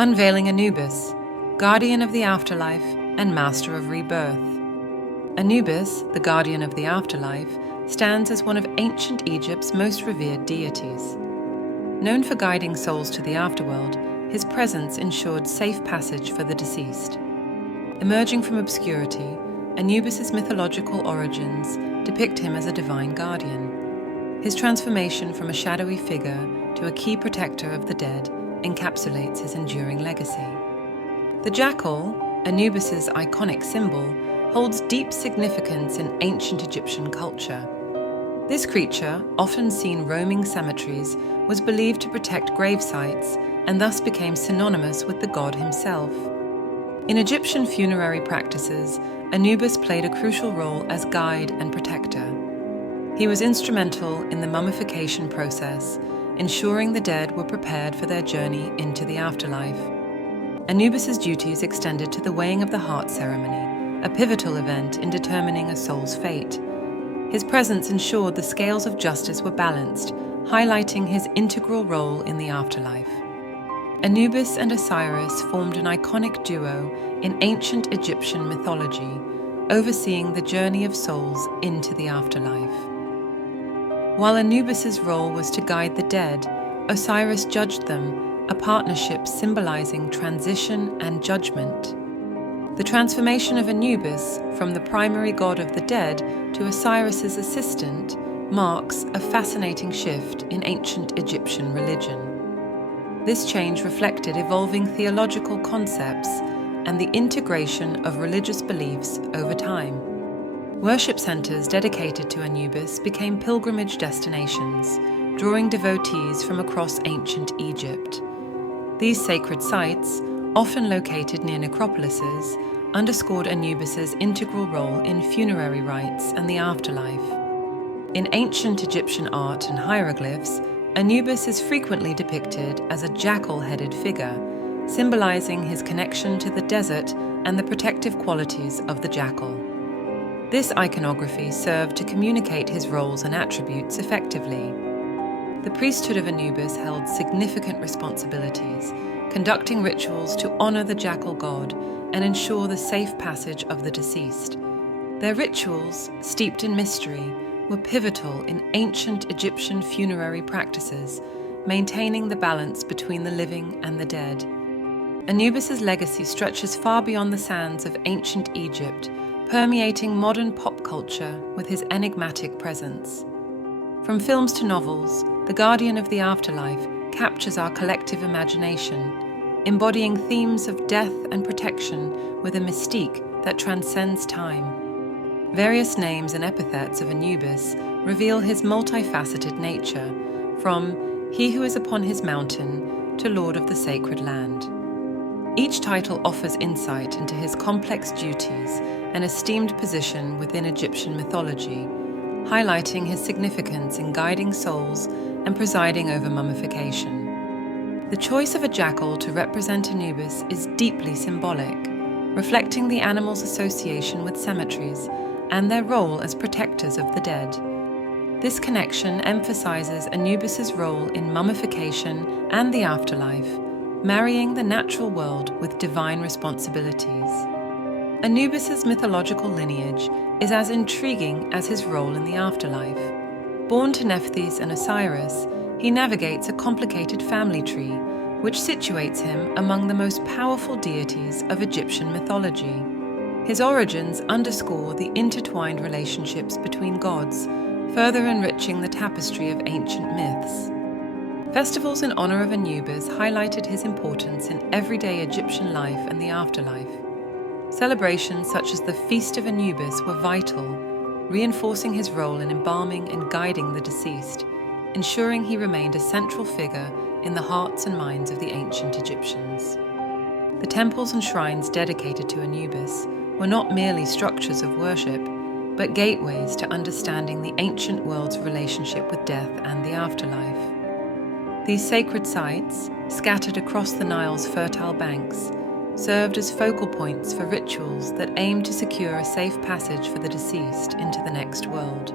Unveiling Anubis, guardian of the afterlife and master of rebirth. Anubis, the guardian of the afterlife, stands as one of ancient Egypt's most revered deities. Known for guiding souls to the afterworld, his presence ensured safe passage for the deceased. Emerging from obscurity, Anubis's mythological origins depict him as a divine guardian. His transformation from a shadowy figure to a key protector of the dead encapsulates his enduring legacy. The jackal, Anubis's iconic symbol, holds deep significance in ancient Egyptian culture. This creature, often seen roaming cemeteries, was believed to protect grave sites and thus became synonymous with the god himself. In Egyptian funerary practices, Anubis played a crucial role as guide and protector. He was instrumental in the mummification process, ensuring the dead were prepared for their journey into the afterlife. Anubis's duties extended to the weighing of the heart ceremony, a pivotal event in determining a soul's fate. His presence ensured the scales of justice were balanced, highlighting his integral role in the afterlife. Anubis and Osiris formed an iconic duo in ancient Egyptian mythology, overseeing the journey of souls into the afterlife. While Anubis's role was to guide the dead, Osiris judged them, a partnership symbolizing transition and judgment. The transformation of Anubis from the primary god of the dead to Osiris's assistant marks a fascinating shift in ancient Egyptian religion. This change reflected evolving theological concepts and the integration of religious beliefs over time. Worship centers dedicated to Anubis became pilgrimage destinations, drawing devotees from across ancient Egypt. These sacred sites, often located near necropolises, underscored Anubis's integral role in funerary rites and the afterlife. In ancient Egyptian art and hieroglyphs, Anubis is frequently depicted as a jackal-headed figure, symbolizing his connection to the desert and the protective qualities of the jackal. This iconography served to communicate his roles and attributes effectively. The priesthood of Anubis held significant responsibilities, conducting rituals to honor the jackal god and ensure the safe passage of the deceased. Their rituals, steeped in mystery, were pivotal in ancient Egyptian funerary practices, maintaining the balance between the living and the dead. Anubis's legacy stretches far beyond the sands of ancient Egypt, permeating modern pop culture with his enigmatic presence. From films to novels, the guardian of the afterlife captures our collective imagination, embodying themes of death and protection with a mystique that transcends time. Various names and epithets of Anubis reveal his multifaceted nature, from he who is upon his mountain to Lord of the sacred land. Each title offers insight into his complex duties and esteemed position within Egyptian mythology, highlighting his significance in guiding souls and presiding over mummification. The choice of a jackal to represent Anubis is deeply symbolic, reflecting the animal's association with cemeteries and their role as protectors of the dead. This connection emphasizes Anubis's role in mummification and the afterlife, marrying the natural world with divine responsibilities. Anubis's mythological lineage is as intriguing as his role in the afterlife. Born to Nephthys and Osiris, he navigates a complicated family tree, which situates him among the most powerful deities of Egyptian mythology. His origins underscore the intertwined relationships between gods, further enriching the tapestry of ancient myths. Festivals in honor of Anubis highlighted his importance in everyday Egyptian life and the afterlife. Celebrations such as the Feast of Anubis were vital, reinforcing his role in embalming and guiding the deceased, ensuring he remained a central figure in the hearts and minds of the ancient Egyptians. The temples and shrines dedicated to Anubis were not merely structures of worship, but gateways to understanding the ancient world's relationship with death and the afterlife. These sacred sites, scattered across the Nile's fertile banks, served as focal points for rituals that aimed to secure a safe passage for the deceased into the next world.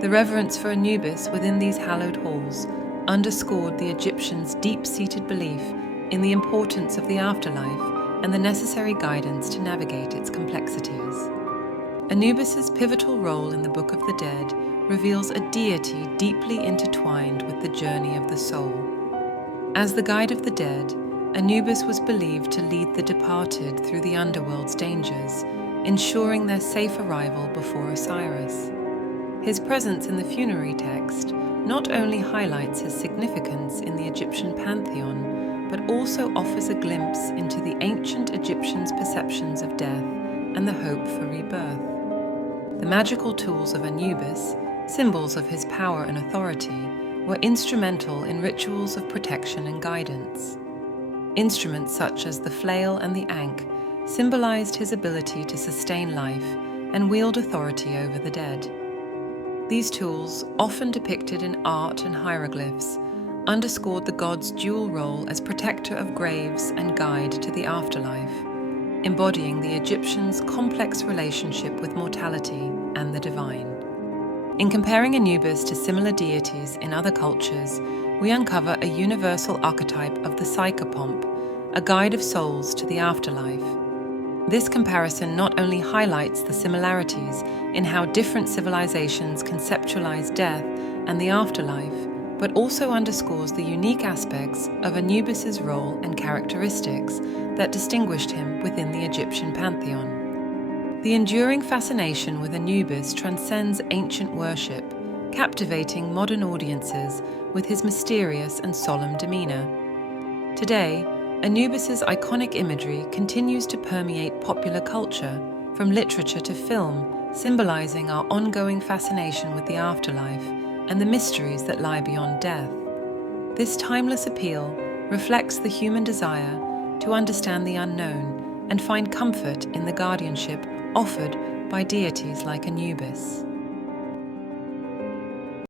The reverence for Anubis within these hallowed halls underscored the Egyptians' deep-seated belief in the importance of the afterlife and the necessary guidance to navigate its complexities. Anubis's pivotal role in the Book of the Dead reveals a deity deeply intertwined with the journey of the soul. As the guide of the dead, Anubis was believed to lead the departed through the underworld's dangers, ensuring their safe arrival before Osiris. His presence in the funerary text not only highlights his significance in the Egyptian pantheon, but also offers a glimpse into the ancient Egyptians' perceptions of death and the hope for rebirth. The magical tools of Anubis, symbols of his power and authority, were instrumental in rituals of protection and guidance. Instruments such as the flail and the ankh symbolized his ability to sustain life and wield authority over the dead. These tools, often depicted in art and hieroglyphs, underscored the god's dual role as protector of graves and guide to the afterlife, embodying the Egyptians' complex relationship with mortality and the divine. In comparing Anubis to similar deities in other cultures, we uncover a universal archetype of the psychopomp, a guide of souls to the afterlife. This comparison not only highlights the similarities in how different civilizations conceptualize death and the afterlife, but also underscores the unique aspects of Anubis's role and characteristics that distinguished him within the Egyptian pantheon. The enduring fascination with Anubis transcends ancient worship, captivating modern audiences with his mysterious and solemn demeanor. Today, Anubis's iconic imagery continues to permeate popular culture, from literature to film, symbolizing our ongoing fascination with the afterlife and the mysteries that lie beyond death. This timeless appeal reflects the human desire to understand the unknown and find comfort in the guardianship offered by deities like Anubis.